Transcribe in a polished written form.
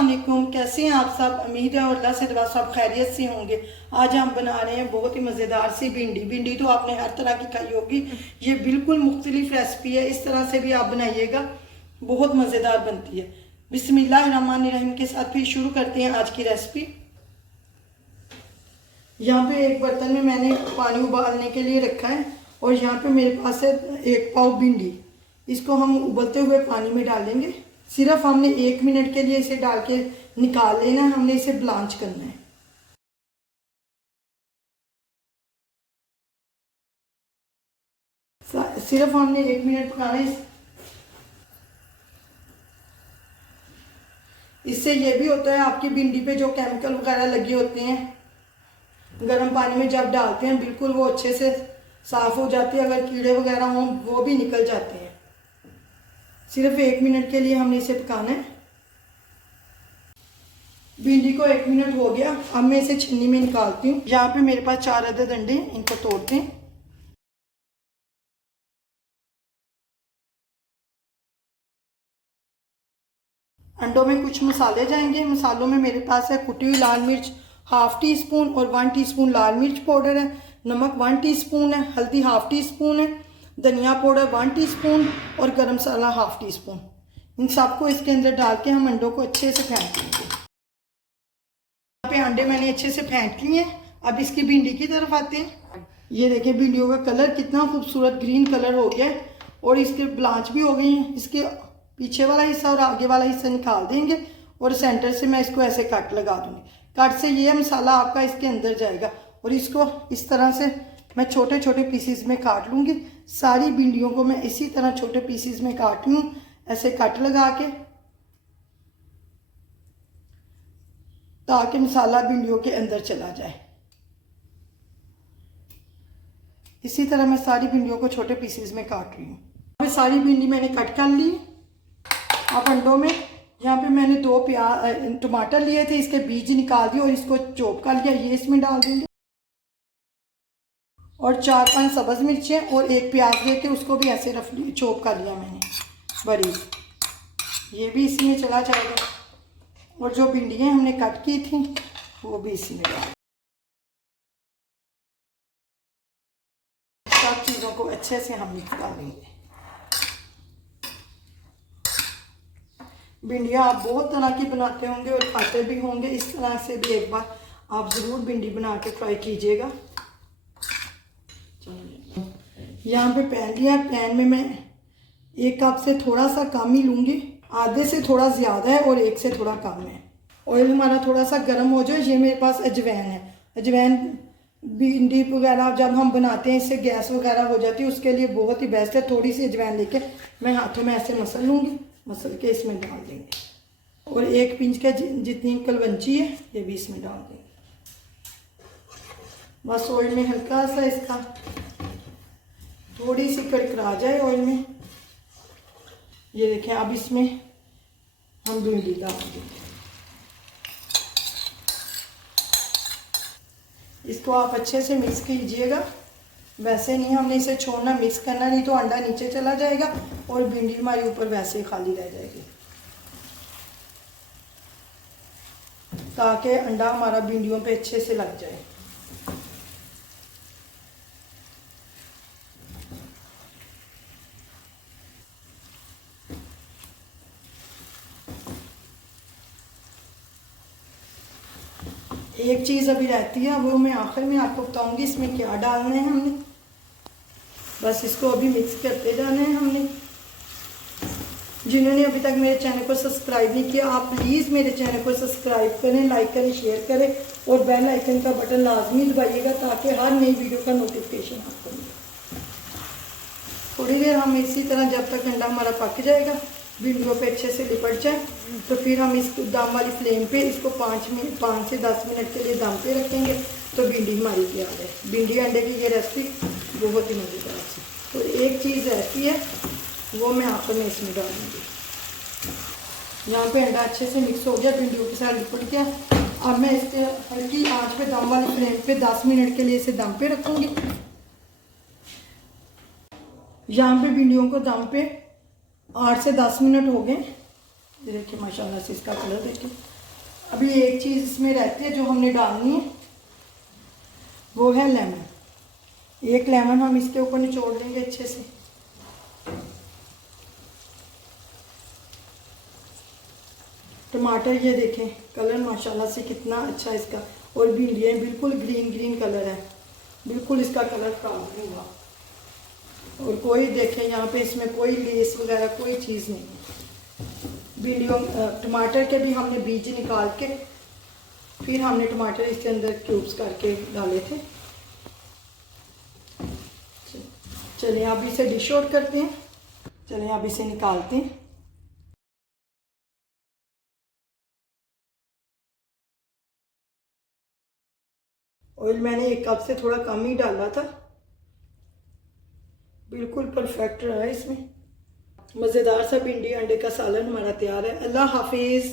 अस्सलाम वालेकुम। कैसे हैं आप सब? उम्मीद है और अल्लाह से दुआ सब खैरियत से होंगे। आज हम बना रहे हैं बहुत ही मज़ेदार सी भिंडी। भिंडी तो आपने हर तरह की खाई होगी, ये बिल्कुल मुख्तलिफ रेसिपी है। इस तरह से भी आप बनाइएगा, बहुत मज़ेदार बनती है। बिस्मिल्लाहिर्रहमानिर्रहीम के साथ फिर शुरू करते हैं आज की रेसिपी। यहाँ पे एक बर्तन में मैंने पानी उबालने के लिए रखा है और यहाँ पे मेरे पास है 1 पाव भिंडी। इसको हम उबलते हुए पानी में डालेंगे। सिर्फ हमने 1 मिनट के लिए इसे डाल के निकाल लेना है, हमने इसे ब्लांच करना है। सिर्फ हमने 1 मिनट पकाना है। इससे ये भी होता है आपकी भिंडी पे जो केमिकल वगैरह लगे होते हैं, गर्म पानी में जब डालते हैं बिल्कुल वो अच्छे से साफ हो जाती है। अगर कीड़े वगैरह हों वो भी निकल जाते हैं। सिर्फ 1 मिनट के लिए हमने इसे पकाना है। भिंडी को 1 मिनट हो गया, अब मैं इसे छन्नी में निकालती हूँ। यहाँ पे मेरे पास 4 अदद अंडे, इनको तोड़ते हैं। अंडों में कुछ मसाले जाएंगे। मसालों में मेरे पास है कुटी हुई लाल मिर्च ½ टी स्पून और 1 टीस्पून लाल मिर्च पाउडर है। नमक 1 टीस्पून है। हल्दी ½ टीस्पून है। धनिया पाउडर 1 टीस्पून और गरम मसाला ½ टीस्पून। इन सबको इसके अंदर डाल के हम अंडों को अच्छे से फेंट लेंगे। यहाँ पे अंडे मैंने अच्छे से फेंट लिए। अब इसकी भिंडी की तरफ आते हैं। ये देखिए भिंडियों का कलर कितना खूबसूरत ग्रीन कलर हो गया है और इसके ब्लांच भी हो गई हैं। इसके पीछे वाला हिस्सा और आगे वाला हिस्सा निकाल देंगे और सेंटर से मैं इसको ऐसे कट लगा दूंगी। कट से ये मसाला आपका इसके अंदर जाएगा और इसको इस तरह से मैं छोटे छोटे पीसीज में काट लूँगी। सारी भिंडियों को मैं इसी तरह छोटे पीसीज में काट लूँ, ऐसे कट लगा के, ताकि मसाला भिंडियों के अंदर चला जाए। इसी तरह मैं सारी भिंडियों को छोटे पीसीज में काट रही हूँ। सारी भिंडी मैंने कट कर ली। अब अंडों में यहाँ पे मैंने 2 टमाटर लिए थे, इसके बीज निकाल दिए और इसको चॉप कर लिया। ये इसमें डाल देंगे और 4-5 सब्ज़ मिर्चें और 1 प्याज लेके उसको भी ऐसे रफली चॉप कर लिया मैंने बड़ी। ये भी इसी में चला जाएगा और जो भिंडियाँ हमने कट की थी वो भी इसी में डाल। सब चीज़ों को अच्छे से हम मिक्स कर देंगे। भिंडियाँ आप बहुत तरह की बनाते होंगे और खाते भी होंगे। इस तरह से भी एक बार आप ज़रूर भिंडी बना के ट्राई कीजिएगा। यहाँ पे पैन लिया। पैन में मैं 1 कप से थोड़ा सा कम ही लूँगी। आधे से थोड़ा ज़्यादा है और 1 से थोड़ा कम है। ऑयल हमारा थोड़ा सा गर्म हो जाए। ये मेरे पास अजवैन है। अजवैन भिंडी वगैरह जब हम बनाते हैं इससे गैस वगैरह हो जाती है, उसके लिए बहुत ही बेस्ट है। थोड़ी सी अजवैन लेके मैं हाथों में ऐसे मसल लूँगी, मसल के इसमें डाल देंगे और 1 पिंच के जितनी कलवंची है ये भी इसमें डाल देंगे। बस ऑयल में हल्का सा इसका थोड़ी सी कड़कड़ा जाए ऑयल में। ये देखें अब इसमें हम भिंडी डाल देंगे। इसको आप अच्छे से मिक्स कीजिएगा। वैसे नहीं हमने इसे छोड़ना, मिक्स करना, नहीं तो अंडा नीचे चला जाएगा और भिंडी हमारे ऊपर वैसे ही खाली रह जाएगी। ताकि अंडा हमारा भिंडियों पे अच्छे से लग जाए। एक चीज़ अभी रहती है, वो मैं आखिर में आपको बताऊंगी इसमें क्या डालना है हमने। बस इसको अभी मिक्स करते जाना है हमने। जिन्होंने अभी तक मेरे चैनल को सब्सक्राइब नहीं किया, आप प्लीज़ मेरे चैनल को सब्सक्राइब करें, लाइक करें, शेयर करें और बेल आइकन का बटन लाजमी दबाइएगा ताकि हर नई वीडियो का नोटिफिकेशन आपको मिले। थोड़ी देर हम इसी तरह जब तक अंडा हमारा पक जाएगा, भिंडियों पे अच्छे से लिपट जाए, तो फिर हम इस दम वाली फ्लेम पे इसको 5 से 10 मिनट के लिए दम पे रखेंगे। तो भिंडी हमारी तैयार है। भिंडी अंडे की ये रेसिपी बहुत ही मज़ेदार है। तो एक चीज़ ऐसी है वो मैं आपको मैं इसमें डालूंगी। यहाँ पे अंडा अच्छे से मिक्स हो गया, भिंडियों के साथ लिपट गया। अब मैं इसके हल्की आंच पे दम वाली फ्लेम पे 10 मिनट के लिए इसे दम पे रखूँगी। यहाँ पे भिंडियों को दम पे 8 से 10 मिनट हो गए। ये देखिए माशाल्लाह से इसका कलर देखिए अभी एक चीज़ इसमें रहती है जो हमने डालनी है, वो है लेमन। एक लेमन हम इसके ऊपर निचोड़ देंगे अच्छे से। टमाटर ये देखें, कलर माशाल्लाह से कितना अच्छा इसका, और भिंडियाँ बिल्कुल ग्रीन ग्रीन कलर है, बिल्कुल इसका कलर खराब नहीं हुआ। और कोई देखें यहाँ पे इसमें कोई लेस वगैरह कोई चीज़ नहीं है। भिंडियों टमाटर के भी हमने बीज निकाल के फिर हमने टमाटर इसके अंदर क्यूब्स करके डाले थे। चलिए अब इसे डिश आउट करते हैं। चलिए अब इसे निकालते हैं। ऑयल मैंने एक कप से थोड़ा कम ही डाला था, बिल्कुल परफेक्ट रहा है इसमें। मज़ेदार सा भिंडी अंडे का सालन हमारा तैयार है। अल्लाह हाफिज़।